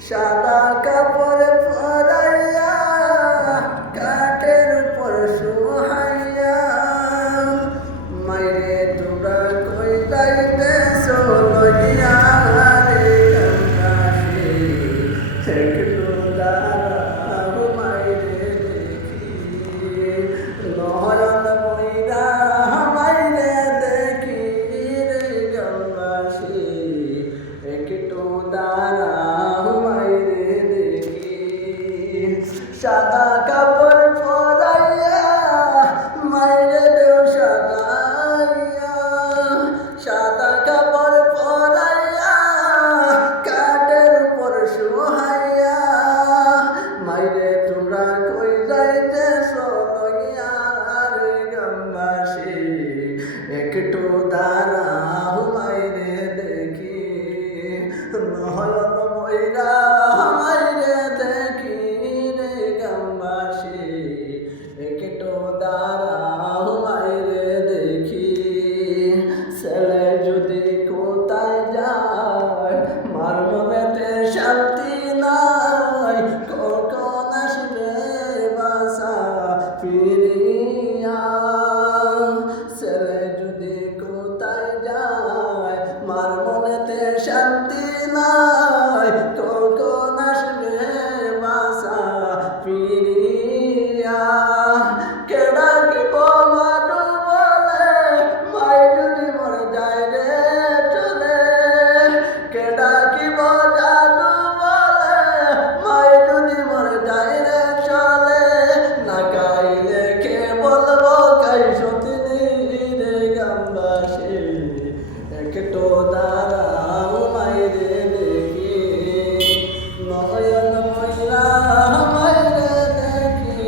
সাদা কাপড় পরাইয়া কাঠের উপর শুহাইয়া মাইরে তোরা কই যাইতেছ লইয়া রে কাশি একটু দাঁড়াও মাইরে দেখি নয়ন বইরা মাইরে দেখি রে গঙ্গাসি একটু দাঁড়াও মাইরে দেখি সাদা কাপড় পরাইয়া মাইরে দেও সাদাইয়া সাদা কাপড় পরাইয়া কাঠের উপর শুহাইয়া মাইরে তোমরা কই যাইতেছ লইয়া রে গ্রামবাসী একটু দাঁড়াও মাইরে দেখি নয়ন বইরা মাইরে দেখি রে গ্রামবাসী একটু দাঁড়াও মাইরে দেখি ছেলে যদি কোথায় যায় মার মনেতে শান্তি নাই কখন আসবে বাসা ফিরিয়া ছেলে যদি কোথায় যায় মার মনেতে শান্তি নাই কখন আসবে বাসা ফিরিয়া কেডা কি বমারু বলে মাই যদি মরে যায় রে চলে কেডা কি বজাদু বলে মাই যদি মরে যায় রে চলে না গাইলে কে বলবো গাই সতিনি রে গ্রামবাসী একটু দাঁড়াও মাইরে দেখি নয়ন ময়লা মাইরে দেখি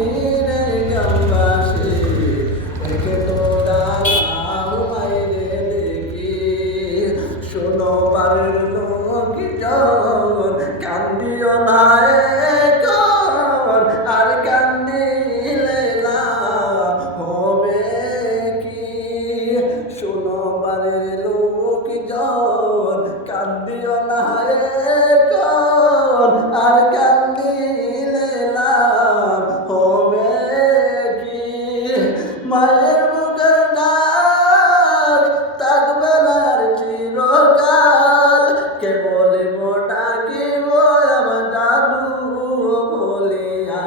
রে গ্রামবাসী একটু দাঁড়াও মাইরে দেখি শোনো বাড়ির লোকজন কান্দিও না এখন আর কান্দিলে লাভ হবে কি শোনো বাড়ির লোকজন কান্দিও না এখন আর কান্দিলে লাভ হবে কি মায়ের মুখের ডাক থাকবে না আর চিরকাল কে বলে মোটা কি আমার দাদু বলিয়া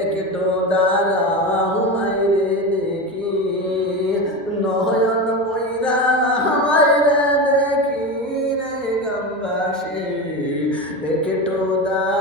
একটু দাঁড়াও মাইরে দেখি নয়ন বইরা মাইরে দেখি রে গ্রামবাসী একটু দাঁড়াও